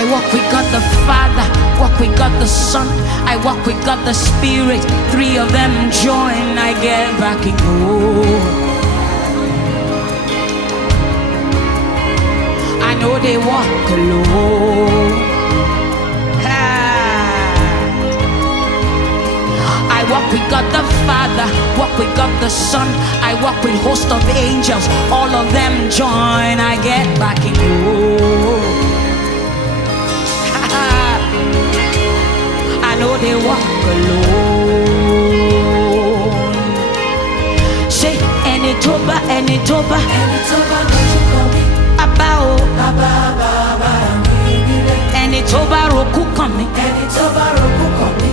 I walk with God the Father, walk with God the Son, I walk with God the Spirit. Three of them join, I get back in home. I know they walk alone. I walk with God the Father, walk with God the Son, I walk with host of angels. All of them join, I get back in home. I know they walk alone. Say, any toba, any toba, Any toba no you call me. abao, Baba, any toba roku coming. Any toba roku call me.